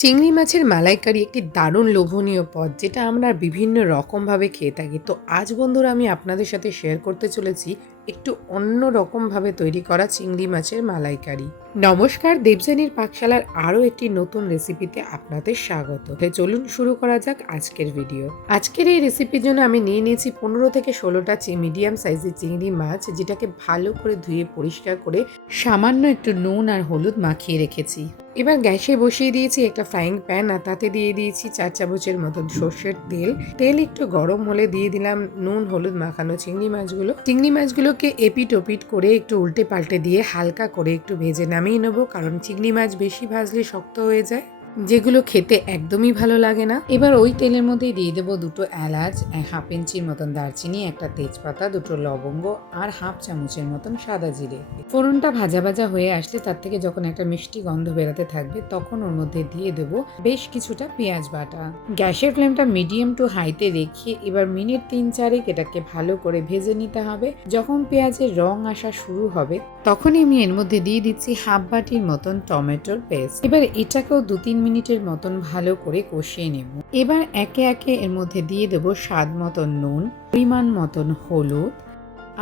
চিংড়ি মাছের মালাইকারি একটি দারুণ লোভনীয় পদ যেটা আমরা বিভিন্ন রকমভাবে খেয়ে থাকি। তো আজ বন্ধুরা আমি আপনাদের সাথে শেয়ার করতে চলেছি একটু অন্য রকমভাবে তৈরি করা চিংড়ি মাছের মালাইকারি। নমস্কার, দেবযানীর পাকশালার আরও একটি নতুন রেসিপিতে আপনাদের স্বাগত। চলুন শুরু করা যাক আজকের ভিডিও। আজকের এই রেসিপির জন্য আমি নিয়ে নিয়েছি 15 থেকে 16টা মিডিয়াম সাইজের চিংড়ি মাছ, যেটাকে ভালো করে ধুয়ে পরিষ্কার করে সামান্য একটু নুন আর হলুদ মাখিয়ে রেখেছি। এবার গ্যাসে বসিয়ে দিয়েছি একটা ফ্রাইং প্যান, আর তাতে দিয়ে দিয়েছি 4 চামচের মতন সর্ষের তেল। তেল একটু গরম হলে দিয়ে দিলাম নুন হলুদ মাখানো চিংড়ি মাছগুলোকে এপিট ওপিট করে একটু উল্টে পাল্টে দিয়ে হালকা করে একটু ভেজে নামিয়ে নেবো, কারণ চিংড়ি মাছ বেশি ভাজলে শক্ত হয়ে যায়, যেগুলো খেতে একদমই ভালো লাগে না। এবার ওই তেলের মধ্যেই দিয়ে দেবো 2টো এলাচ, 1/2 ইঞ্চির মতন দারচিনি, একটা তেজপাতা, 2টো লবঙ্গ আর 1/2 চামচের মতন সাদা জিরে। ফোড়নটা ভাজা ভাজা হয়ে আসলে তার থেকে যখন একটা মিষ্টি গন্ধ বেরোতে থাকবে তখন ওর মধ্যে দিয়ে দেবো বেশ কিছুটা পেঁয়াজ বাটা। গ্যাসের ফ্লেমটা মিডিয়াম টু হাইতে রেখে এবার মিনিট 3-4 এটাকে ভালো করে ভেজে নিতে হবে। যখন পেঁয়াজের রং আসা শুরু হবে তখনই আমি এর মধ্যে দিয়ে দিচ্ছি 1/2 বাটির মতন টমেটোর পেস্ট। এবার এটাকেও 2-3 মিনিটের মতন ভালো করে কষিয়ে নেব। এবার একে একে এর মধ্যে দিয়ে দেব স্বাদ মতন নুন, পরিমাণ মতন হলুদ,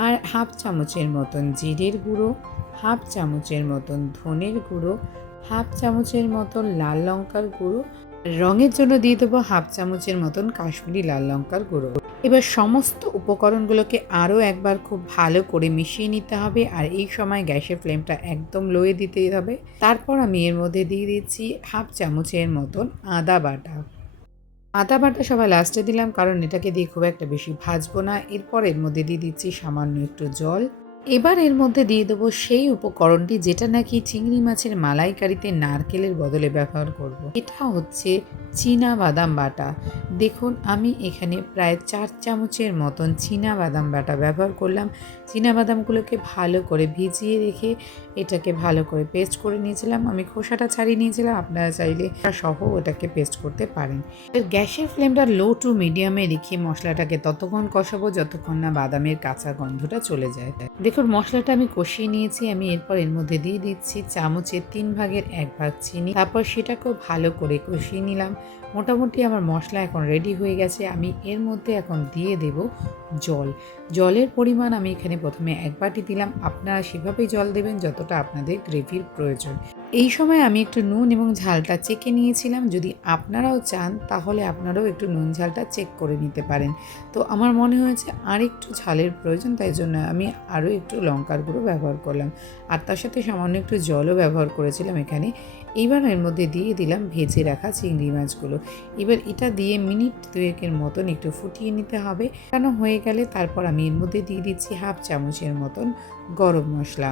আর 1/2 চামচের মতন জিরের গুঁড়ো, 1/2 চামচের মতন ধনের গুঁড়ো, 1/2 চামচের মতন লাল লঙ্কার গুঁড়ো, রঙের জন্য দিয়ে দেবো 1/2 চামচের মতন কাশ্মীরি লাল লঙ্কার গুঁড়ো। এবার সমস্ত উপকরণগুলোকে আরও একবার খুব ভালো করে মিশিয়ে নিতে হবে, আর এই সময় গ্যাসের ফ্লেমটা একদম লোয়ে দিতে হবে। তারপর আমি এর মধ্যে দিয়ে দিচ্ছি 1/2 চামচের মতন আদা বাটা সবাই লাস্টে দিলাম, কারণ এটাকে দিয়ে খুব একটা বেশি ভাজবো না। এরপর এর মধ্যে দিয়ে দিচ্ছি সামান্য একটু জল। এবার এর মধ্যে দিয়ে দেবো সেই উপকরণটি যেটা নাকি চিংড়ি মাছের মালাইকারিতে নারকেলের বদলে ব্যবহার করব। এটা হচ্ছে চীনা বাদাম বাটা। দেখুন আমি এখানে প্রায় 4 চামচের মতন চীনা বাদাম বাটা ব্যবহার করলাম। চীনা বাদামগুলোকে ভালো করে ভিজিয়ে রেখে এটাকে ভালো করে পেস্ট করে নিয়েছিলাম। আমি খোসাটা ছাড়িয়ে নিয়েছিলাম, আপনারা চাইলে সহ ওটাকে পেস্ট করতে পারেন। গ্যাসের ফ্লেমটা লো টু মিডিয়ামে রেখে মশলাটাকে ততক্ষণ কষাবো যতক্ষণ না বাদামের কাঁচা গন্ধটা চলে যায়। দেখুন মশলাটা আমি কষিয়ে নিয়েছি। আমি এরপর এর মধ্যে দিয়ে দিচ্ছি চামচের 3/1 ভাগ চিনি। তারপর সেটাকেও ভালো করে কষিয়ে নিলাম। মোটামুটি আমার মশলা এখন রেডি হয়ে গেছে। আমি এর মধ্যে এখন দিয়ে দেব জলের পরিমাণ আমি এখানে প্রথমে 1 বাটি দিলাম। আপনারা সেভাবেই জল দেবেন যতটা আপনাদের গ্রেভির প্রয়োজন। এই সময় আমি একটু নুন এবং ঝালটা চেখে নিয়েছিলাম। যদি আপনারাও চান তাহলে আপনারাও একটু নুন ঝালটা চেক করে নিতে পারেন। তো আমার মনে হয়েছে আর একটু ঝালের প্রয়োজন, তাই জন্য আমি আরও একটু লঙ্কার গুঁড়ো ব্যবহার করলাম, আর তার সাথে সামান্য একটু জলও ব্যবহার করেছিলাম এখানে। এইবার এর মধ্যে দিয়ে দিলাম ভেজে রাখা চিংড়ি মাছগুলো। এবার এটা দিয়ে মিনিট 2-এর মতন একটু ফুটিয়ে নিতে হবে। ফোটানো হয়ে গেলে তারপর আমি এর মধ্যে দিয়ে দিচ্ছি 1/2 চামচের মতন গরম মশলা।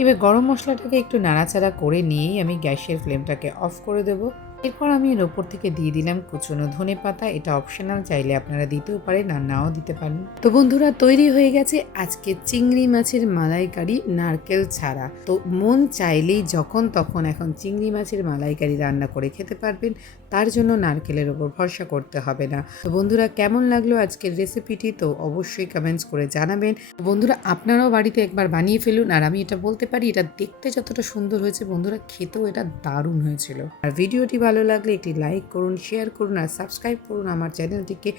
এবার গরম মশলাটাকে একটু নাড়াচাড়া করে নিয়েই আমি গ্যাসের ফ্লেমটাকে অফ করে দেবো। এরপর আমি এর ওপর থেকে দিয়ে দিলাম কুচনো ধনেপাতা। এটা অপশনাল, চাইলে আপনারা দিতেও পারেন আর নাও দিতে পারেন। তো বন্ধুরা তৈরি হয়ে গেছে আজকে চিংড়ি মাছের মালাইকারি নারকেল ছাড়া। তো মন চাইলেই যখন তখন এখন চিংড়ি মাছের মালাইকারি রান্না করে খেতে পারবেন, তার জন্য নারকেলের ওপর ভরসা করতে হবে না। তো বন্ধুরা কেমন লাগলো আজকের রেসিপিটি তো অবশ্যই কমেন্টস করে জানাবেন। বন্ধুরা আপনারাও বাড়িতে একবার বানিয়ে ফেলুন। আর আমি এটা বলতে পারি, এটা দেখতে যতটা সুন্দর হয়েছে বন্ধুরা খেতেও এটা দারুণ হয়েছিল। আর ভিডিওটি ভালো লাগলে একটি লাইক করুন, শেয়ার করুন আর সাবস্ক্রাইব করুন আমার চ্যানেলটিকে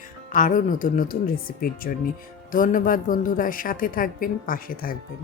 আরও নতুন নতুন রেসিপির জন্য। ধন্যবাদ বন্ধুরা, সাথে থাকবেন, পাশে থাকবেন।